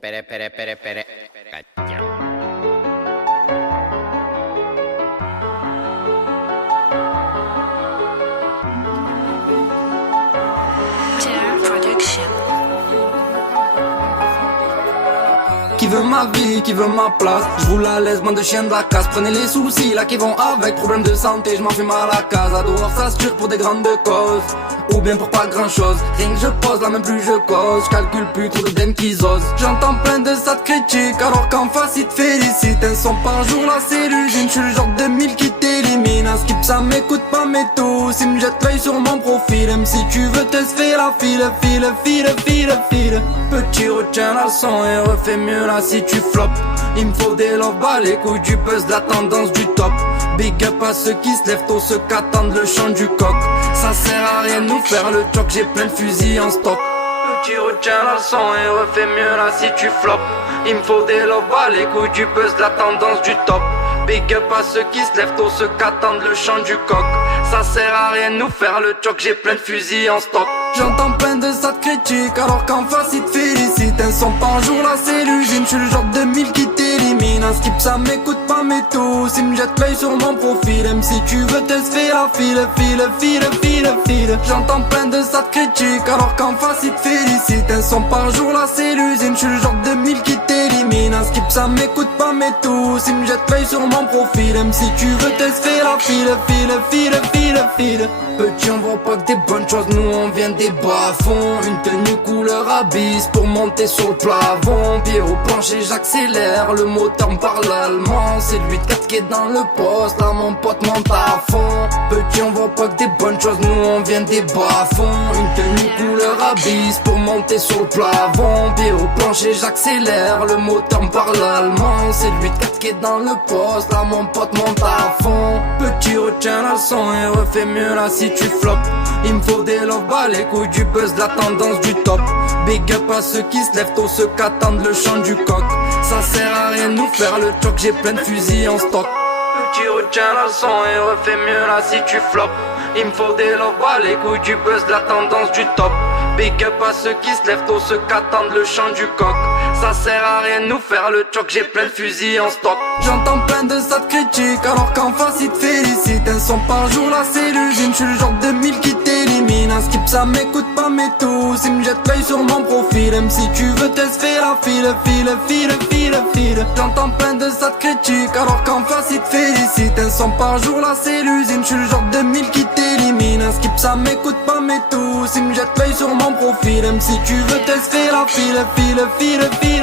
Pere, pere, pere, pere. Cacha. Qui veut ma vie, qui veut ma place? Je vous la laisse, bande de chiens de la casse. Prenez les soucis là qui vont avec. Problème de santé, je m'en fume à la case. À dehors ça se tue pour des grandes causes, ou bien pour pas grand chose. Rien que je pose, là même plus je cause. Je calcule plus trop de dents qu'ils osent. J'entends plein de ça de critiques, alors qu'en face ils te félicitent. Un son par jour là c'est l'usine. Je suis le genre de mille qui t'élimine. Un skip ça m'écoute pas mais tous ils me jettent l'œil sur mon profil. Même si tu veux te fais la file, file, file, file, file. Petit retiens la leçon et refais mieux là si tu flops. Il me faut des love, bas les couilles du buzz, de la tendance du top. Big up à ceux qui se lèvent tôt, ceux qu'attendent le chant du coq. Ça sert à rien de nous faire le choc, j'ai plein de fusils en stock. Petit retiens la leçon et refais mieux là si tu flops. Il me faut des love, bas les couilles du buzz, de la tendance du top. Big up à ceux qui se lèvent tôt, ceux qu'attendent le chant du coq. Ça sert à rien de nous faire le choc, j'ai plein de fusils en stock. J'entends plein de ça de critiques, alors qu'en face ils te félicitent. Un son par jour là c'est l'usine, je suis le genre de mille qui t'élimine. Un skip ça m'écoute pas mais tous ils me jettent l'œil sur mon profil. Même si tu veux te faire la file, file, file, file, file. J'entends plein de ça de critiques, alors qu'en face ils te félicitent. Un son par jour là c'est l'usine, je suis le genre de mille qui t'élimine. Un skip ça m'écoute pas mais tous ils me jettent l'œil sur mon profil. Même si tu veux te faire la file, file, file, file, file. Petit on voit pas que des bonnes choses, nous on vient des bas-fonds. Une tenue couleur abysse pour monter sur le plafond. Pied au plancher j'accélère, le moteur me parle allemand. C'est lui de 4 qui est dans le poste, là mon pote monte à fond. Petit on voit pas que des bonnes choses, nous on vient des bas-fonds. Une tenue couleur abysse pour monter sur le plafond. Pied au plancher j'accélère, le moteur me parle allemand. C'est lui de 4 qui est dans le poste, là mon pote monte à fond. Petit retiens la leçon et refais mieux là si tu flops. Il me faut des love, bas les couilles du buzz, de la tendance du top. Big up à ceux qui se lèvent tôt, ceux qu'attendent le chant du coq. Ça sert à rien de nous faire le choc, j'ai plein de fusils en stock. Petit retiens la leçon et refais mieux là si tu flops. Il me faut des love, bas les couilles du buzz, de la tendance du top. Big up à ceux qui se lèvent tôt, ceux qu'attendent le chant du coq. Ça sert à rien de nous faire le choc, j'ai plein de fusils en stock. J'entends plein de ça de critiques, alors qu'en face ils te félicitent. Un son par jour là c'est l'usine, je suis le genre de mille qui t'élimine. Un skip ça m'écoute pas mais tous ils me jettent l'œil sur mon profil. Même si tu veux te faire la file, file, file, file, file. J'entends plein de ça de critiques, alors qu'en face ils te félicitent. Un son par jour là c'est l'usine, je suis le genre de mille qui t'élimine. Un skip ça m'écoute pas mais tous ils me jettent l'œil sur mon profil. Même si tu veux te faire la file, file, file, file.